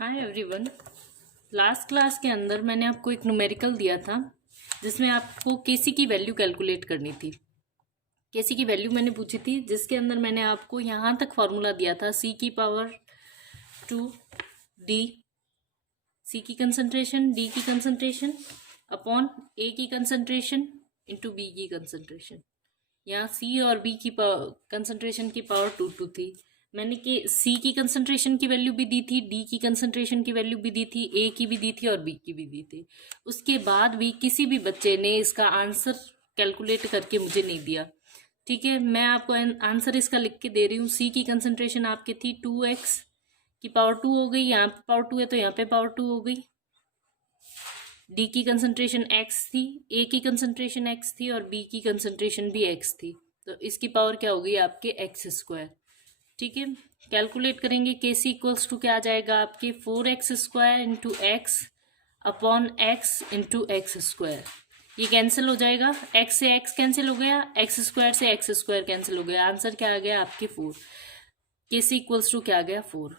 Hi everyone. Last class के अंदर मैंने आपको एक न्यूमेरिकल दिया था जिसमें आपको केसी की वैल्यू कैलकुलेट करनी थी। केसी की वैल्यू मैंने पूछी थी जिसके अंदर मैंने आपको यहाँ तक फॉर्मूला दिया था सी की पावर 2 डी, सी की कंसंट्रेशन, डी की कंसंट्रेशन अपॉन ए की कंसंट्रेशन इंटू बी की कंसंट्रेशन। यहाँ सी और बी की कंसंट्रेशन की पावर 2 थी। मैंने के सी की कंसंट्रेशन की वैल्यू भी दी थी, डी की कंसंट्रेशन की वैल्यू भी दी थी, ए की भी दी थी और बी की भी दी थी। उसके बाद भी किसी भी बच्चे ने इसका आंसर कैलकुलेट करके मुझे नहीं दिया। ठीक है, मैं आपको आंसर इसका लिख के दे रही हूँ। सी की कंसंट्रेशन आपकी थी 2x की पावर 2 हो गई, यहाँ पे पावर 2 है तो यहाँ पे पावर 2 हो गई। डी की कंसंट्रेशन x थी, ए की कंसंट्रेशन x थी और बी की कंसंट्रेशन भी x थी, तो इसकी पावर क्या हो गई आपके x²। ठीक है, कैलकुलेट करेंगे के सी इक्वल्स टू क्या आ जाएगा आपके 4x² into x upon x into x²। ये कैंसिल हो जाएगा, x से x कैंसिल हो गया, x² से x² कैंसिल हो गया। आंसर क्या आ गया आपके 4। के सी इक्वल्स टू क्या आ गया 4।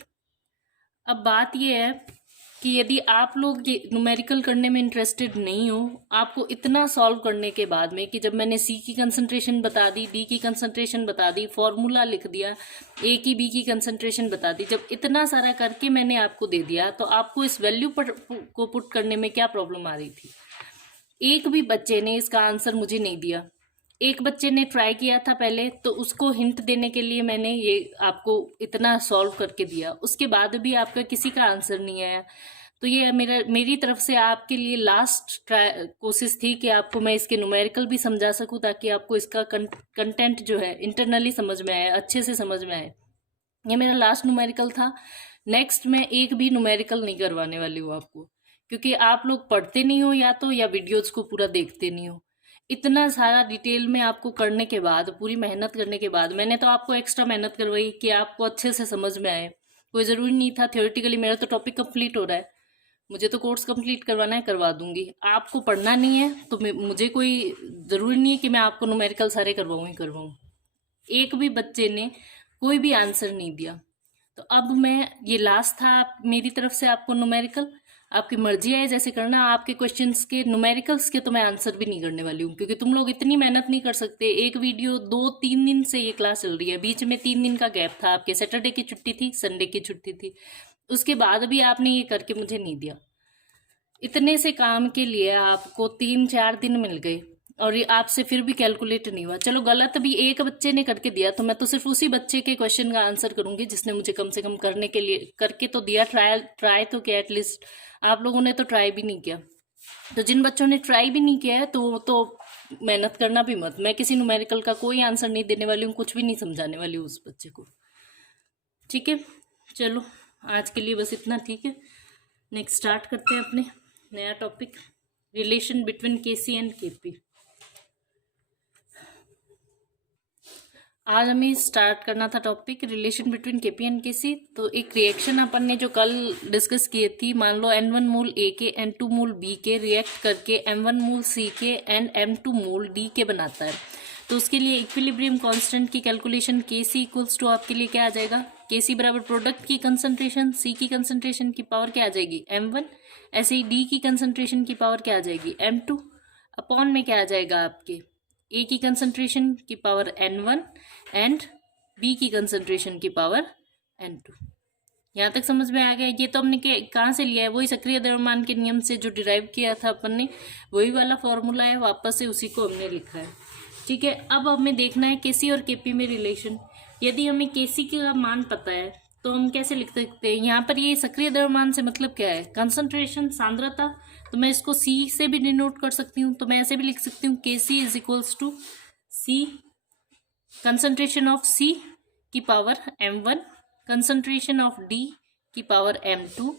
अब बात ये है कि यदि आप लोग ये न्यूमेरिकल करने में इंटरेस्टेड नहीं हो, आपको इतना सॉल्व करने के बाद में कि जब मैंने सी की कंसंट्रेशन बता दी, डी की कंसंट्रेशन बता दी, फॉर्मूला लिख दिया, ए की बी की कंसंट्रेशन बता दी, जब इतना सारा करके मैंने आपको दे दिया तो आपको इस वैल्यू को पुट करने में क्या प्रॉब्लम आ रही थी। एक भी बच्चे ने इसका आंसर मुझे नहीं दिया। एक बच्चे ने ट्राई किया था पहले, तो उसको हिंट देने के लिए मैंने ये आपको इतना सॉल्व करके दिया, उसके बाद भी आपका किसी का आंसर नहीं आया। तो ये मेरी तरफ से आपके लिए लास्ट कोशिश थी कि आपको मैं इसके न्यूमेरिकल भी समझा सकूं ताकि आपको इसका कंटेंट जो है इंटरनली समझ में आए, अच्छे से समझ में आए। ये मेरा लास्ट न्यूमेरिकल था। नेक्स्ट मैं एक भी न्यूमेरिकल नहीं करवाने वाली हूँ आपको, क्योंकि आप लोग पढ़ते नहीं हो या वीडियोज को पूरा देखते नहीं हो। इतना सारा डिटेल में आपको करने के बाद, पूरी मेहनत करने के बाद, मैंने तो आपको एक्स्ट्रा मेहनत करवाई कि आपको अच्छे से समझ में आए। कोई ज़रूरी नहीं था थियोरेटिकली, मेरा तो टॉपिक कंप्लीट हो रहा है, मुझे तो कोर्स कंप्लीट करवाना है, करवा दूंगी। आपको पढ़ना नहीं है तो मुझे कोई ज़रूरी नहीं है कि मैं आपको न्यूमेरिकल सारे करवाऊँ ही करवाऊँ। एक भी बच्चे ने कोई भी आंसर नहीं दिया। तो अब मैं, ये लास्ट था मेरी तरफ से आपको न्यूमेरिकल, आपकी मर्जी है जैसे करना। आपके क्वेश्चंस के न्यूमेरिकल्स के तो मैं आंसर भी नहीं करने वाली हूँ, क्योंकि तुम लोग इतनी मेहनत नहीं कर सकते। एक वीडियो 2-3 दिन से ये क्लास चल रही है, बीच में 3 दिन का गैप था, आपके सैटरडे की छुट्टी थी, संडे की छुट्टी थी, उसके बाद भी आपने ये करके मुझे नहीं दिया। इतने से काम के लिए आपको 3-4 दिन मिल गए और ये आपसे फिर भी कैलकुलेट नहीं हुआ। चलो गलत भी एक बच्चे ने करके दिया तो मैं तो सिर्फ उसी बच्चे के क्वेश्चन का आंसर करूंगी जिसने मुझे कम से कम करने के लिए करके तो दिया, ट्राई तो किया एटलीस्ट। आप लोगों ने तो ट्राई भी नहीं किया। तो जिन बच्चों ने ट्राई भी नहीं किया है तो मेहनत करना भी मत। मैं किसी न्यूमेरिकल का कोई आंसर नहीं देने वाली हूँ, कुछ भी नहीं समझाने वाली हूँ उस बच्चे को। ठीक है, चलो आज के लिए बस इतना। ठीक है, नेक्स्ट स्टार्ट करते हैं अपने नया topic, relation between KC and KP. आज हमें स्टार्ट करना था topic relation between KP and KC. तो एक रिएक्शन अपन ने जो कल डिस्कस की थी, मान लो N1 मोल ए के N2 मोल बी के रिएक्ट करके M1 मोल सी के एंड M2 मोल डी के बनाता है, तो उसके लिए इक्विलिब्रियम कांस्टेंट की कैलकुलेशन केसी इक्वल्स टू आपके लिए क्या आ जाएगा, केसी बराबर प्रोडक्ट की कंसंट्रेशन, सी की कंसंट्रेशन की पावर क्या आ जाएगी M1, ऐसे ही डी की कंसंट्रेशन की पावर क्या आ जाएगी M2, अपॉन में क्या आ जाएगा आपके ए की कंसंट्रेशन की पावर N1 एंड बी की कंसंट्रेशन की पावर N2। यहाँ तक समझ में आ गया। ये तो हमने कहाँ से लिया है, वही सक्रिय द्रव्यमान के नियम से जो डिराइव किया था अपन ने, वही वाला फॉर्मूला है, वापस से उसी को हमने लिखा है। ठीक है, अब हमें देखना है केसी और केपी में रिलेशन। यदि हमें केसी का मान पता है तो हम कैसे लिख सकते हैं। यहाँ पर ये सक्रिय द्रव्यमान से मतलब क्या है, कंसंट्रेशन, सांद्रता, तो मैं इसको सी से भी डिनोट कर सकती हूँ। तो मैं ऐसे भी लिख सकती हूँ KC is equals to C concentration of C की power M1, concentration of D की power M2,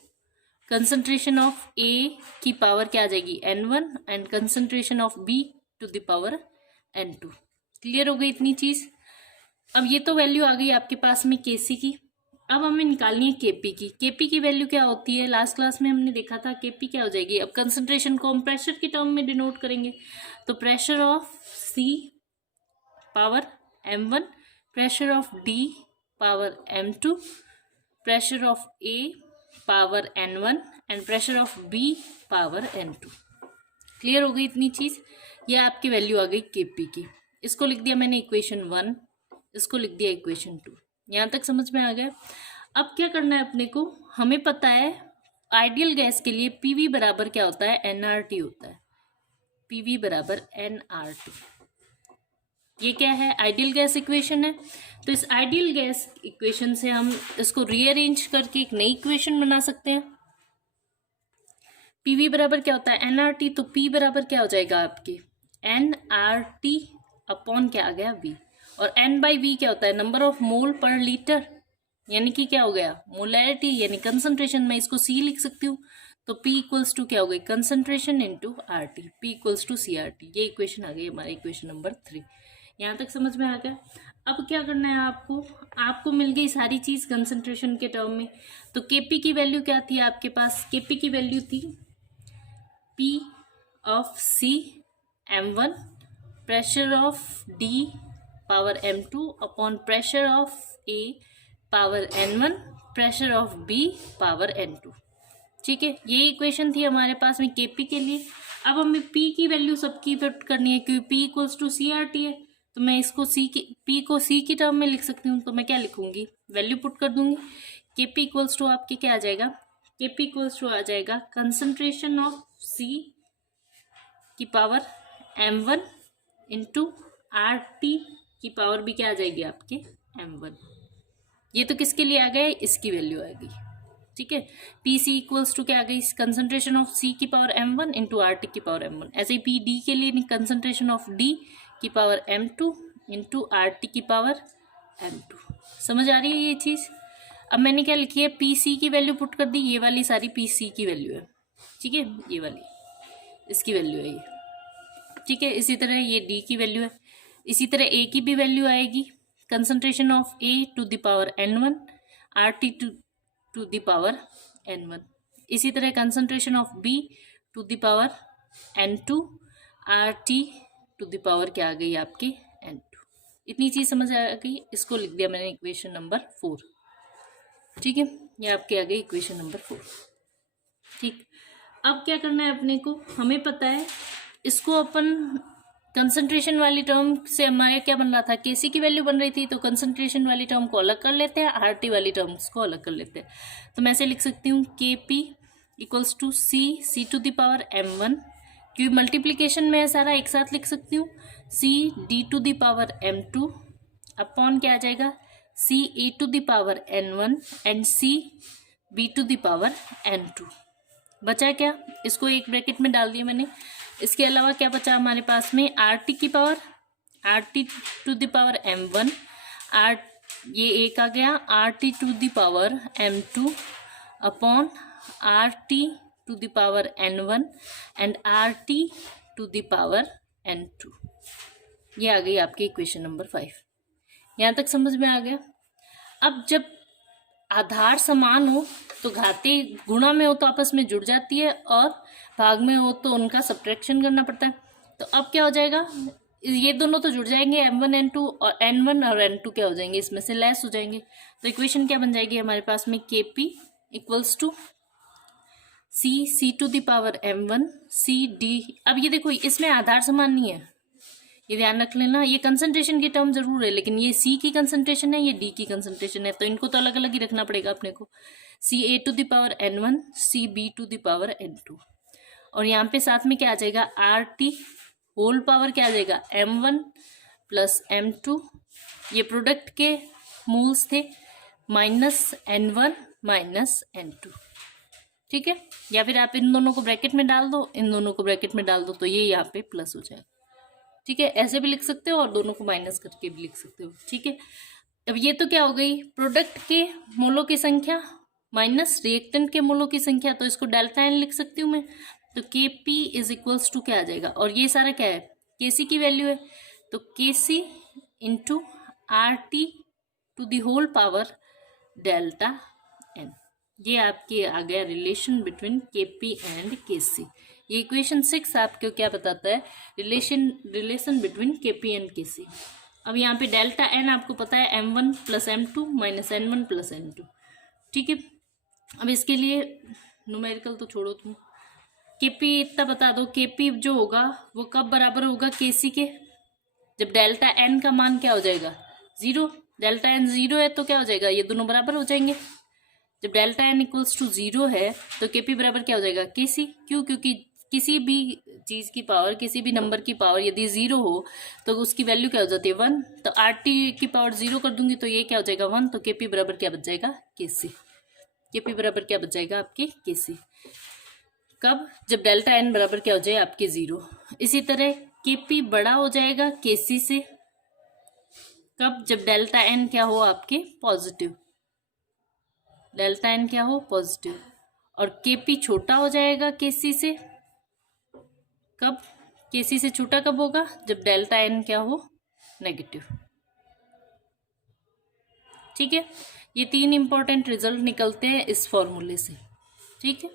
concentration of A की पावर क्या आ जाएगी N1 and concentration of B to the power N2। Clear हो गई इतनी चीज। अब ये तो वैल्यू आ गई आपके पास में केसी की। अब हमें निकालनी है केपी की। केपी की वैल्यू क्या होती है, लास्ट क्लास में हमने देखा था केपी क्या हो जाएगी। अब कंसंट्रेशन को हम प्रेशर की टर्म में डिनोट करेंगे, तो pressure of C power M1, pressure of D power M2, pressure of A power n1 and pressure of B power n2। Clear हो गई इतनी चीज़। ये आपकी वैल्यू आ गई Kp की। इसको लिख दिया मैंने इक्वेशन 1, इसको लिख दिया इक्वेशन 2। यहाँ तक समझ में आ गया। अब क्या करना है अपने को, हमें पता है आइडियल गैस के लिए PV बराबर क्या होता है, nRT होता है। PV बराबर nRT, ये क्या है, आइडियल गैस इक्वेशन है। तो इस आइडियल गैस इक्वेशन से हम इसको रीअरेंज करके एक नई इक्वेशन बना सकते हैं। PV बराबर क्या होता है, nRT। तो P बराबर क्या हो जाएगा आपकी, nRT अपॉन क्या आ गया V। और N/V क्या होता है, नंबर ऑफ मोल पर लीटर, यानी कि क्या हो गया, मोलैरिटी यानी कंसंट्रेशन। मैं इसको C लिख सकती हूँ। तो P इक्वल्स टू क्या हो गई, concentration into RT, P equals to CRT। ये इक्वेशन आ गई हमारी इक्वेशन नंबर 3। यहाँ तक समझ में आ गया। अब क्या करना है आपको मिल गई सारी चीज़ कंसंट्रेशन के टर्म में। तो Kp की वैल्यू क्या थी आपके पास, Kp की वैल्यू थी P of C m1 pressure of D power m2 upon pressure of A power n1 pressure of B power n2। ठीक है, ये इक्वेशन थी हमारे पास में Kp के लिए। अब हमें P की वैल्यू सबकी पुट करनी है, क्योंकि P इक्वल्स टू CRT है। तो मैं इसको P को C की टर्म में लिख सकती हूँ। तो मैं क्या लिखूंगी, वैल्यू पुट कर दूंगी। Kp इक्वल्स टू आपके क्या आ जाएगा, Kp इक्वल्स टू आ जाएगा कंसंट्रेशन ऑफ C की पावर m1 इंटू RT की पावर भी क्या आ जाएगी आपके m1। ये तो किसके लिए आ गया, इसकी वैल्यू आ गई। ठीक है, PC इक्वल्स टू क्या आ गई, कंसंट्रेशन ऑफ C की पावर m1 इंटू RT की पावर m1। ऐसे ही PD के लिए कंसंट्रेशन ऑफ D की पावर m2 इंटू RT की पावर m2। समझ आ रही है ये चीज़। अब मैंने क्या लिखी है, PC की वैल्यू पुट कर दी, ये वाली सारी PC की वैल्यू है। ठीक है, ये वाली इसकी वैल्यू है ये। ठीक है, इसी तरह ये D की वैल्यू है। इसी तरह A की भी वैल्यू आएगी, concentration of A to the power n1 RT to the power n1। इसी तरह concentration of B to the power n2 RT to the power क्या आ गई आपकी n2। इतनी चीज़ समझ आ गई। इसको लिख दिया मैंने इक्वेशन नंबर 4। ठीक है, ये आपके आ गई इक्वेशन नंबर 4। ठीक, अब क्या करना है अपने को, हमें पता है इसको अपन कंसंट्रेशन वाली टर्म से हमारे क्या बन रहा था, Kc की वैल्यू बन रही थी। तो कंसंट्रेशन वाली टर्म को अलग कर लेते हैं, RT वाली टर्म्स को अलग कर लेते हैं। तो मैं ऐसे लिख सकती हूँ Kp equals to C to the power m1, क्योंकि मल्टीप्लीकेशन में सारा एक साथ लिख सकती हूँ, C D to the power m2 upon क्या आ जाएगा, C A to the power n1 and C B to the power n2। बचा क्या, इसको एक ब्रैकेट में डाल दिया मैंने। इसके अलावा क्या बचा हमारे पास में, RT की power RT to the power m1 ये एक आ गया, RT to the power m2 upon RT to the power n1 and RT to the power n2। ये आ गई आपकी इक्वेशन नंबर 5। यहाँ तक समझ में आ गया। अब जब आधार समान हो तो घाती गुणा में हो तो आपस में जुड़ जाती है, और भाग में हो तो उनका सब्ट्रैक्शन करना पड़ता है। तो अब क्या हो जाएगा, ये दोनों तो जुड़ जाएंगे, m1 n2 और n1 और n2 क्या हो जाएंगे, इसमें से लेस हो जाएंगे। तो इक्वेशन क्या बन जाएगी हमारे पास में, Kp equals to C to the power m1 C D। अब ये देखो इसमें आधार समान नहीं है, ये ध्यान रख लेना। ये कंसंट्रेशन की टर्म जरूर है, लेकिन ये C की कंसंट्रेशन है, ये D की कंसंट्रेशन है, तो इनको तो अलग अलग ही रखना पड़ेगा अपने को। C A to the power n1 C B to the power n2, और यहाँ पे साथ में क्या आ जाएगा, RT होल पावर क्या आ जाएगा, m1 प्लस m2, ये प्रोडक्ट के मूल्स थे, माइनस n1 माइनस n2। ठीक है, या फिर आप इन दोनों को ब्रैकेट में डाल दो, इन दोनों को ब्रैकेट में डाल दो, तो ये यहाँ पे प्लस हो जाएगा। ठीक है, ऐसे भी लिख सकते हो और दोनों को माइनस करके भी लिख सकते हो। ठीक है, अब ये तो क्या हो गई, प्रोडक्ट के मोलों की संख्या माइनस रिएक्टेंट के मोलों की संख्या, तो इसको डेल्टा एन लिख सकती हूँ मैं। तो Kp इज इक्वल्स टू क्या आ जाएगा, और ये सारा क्या है, Kc की वैल्यू है, तो Kc into RT to the whole power delta n. ये आपके आ गया relation between Kp and Kc। ये इक्वेशन 6 आपको क्या बताता है, relation between Kp and Kc। अब यहाँ पे डेल्टा एन आपको पता है m1 plus m2 minus n1 plus n2। ठीक है, अब इसके लिए न्यूमेरिकल तो छोड़ो तुम, केपी इतना बता दो, केपी जो होगा वो कब बराबर होगा केसी के, जब डेल्टा एन का मान क्या हो जाएगा 0। डेल्टा एन 0 है तो क्या हो जाएगा, ये दोनों बराबर हो जाएंगे। जब डेल्टा एन इक्वल्स टू 0 है तो केपी बराबर क्या हो जाएगा केसी। क्यों? क्योंकि किसी भी चीज़ की पावर, किसी भी नंबर की पावर यदि 0 हो तो उसकी वैल्यू क्या हो जाती है 1। तो आरटी की पावर 0 कर दूंगी तो ये क्या हो जाएगा 1। तो केपी बराबर क्या बच जाएगा केसी। केपी बराबर क्या बच जाएगा आपके केसी। कब? जब डेल्टा एन बराबर क्या हो जाए आपके 0। इसी तरह केपी बड़ा हो जाएगा केसी से, कब? जब डेल्टा एन क्या हो आपके पॉजिटिव, डेल्टा एन क्या हो पॉजिटिव। और केपी छोटा हो जाएगा केसी से, कब? केसी से छोटा कब होगा, जब डेल्टा एन क्या हो नेगेटिव। ठीक है, ये 3 इंपॉर्टेंट रिजल्ट निकलते हैं इस फॉर्मूले से। ठीक है।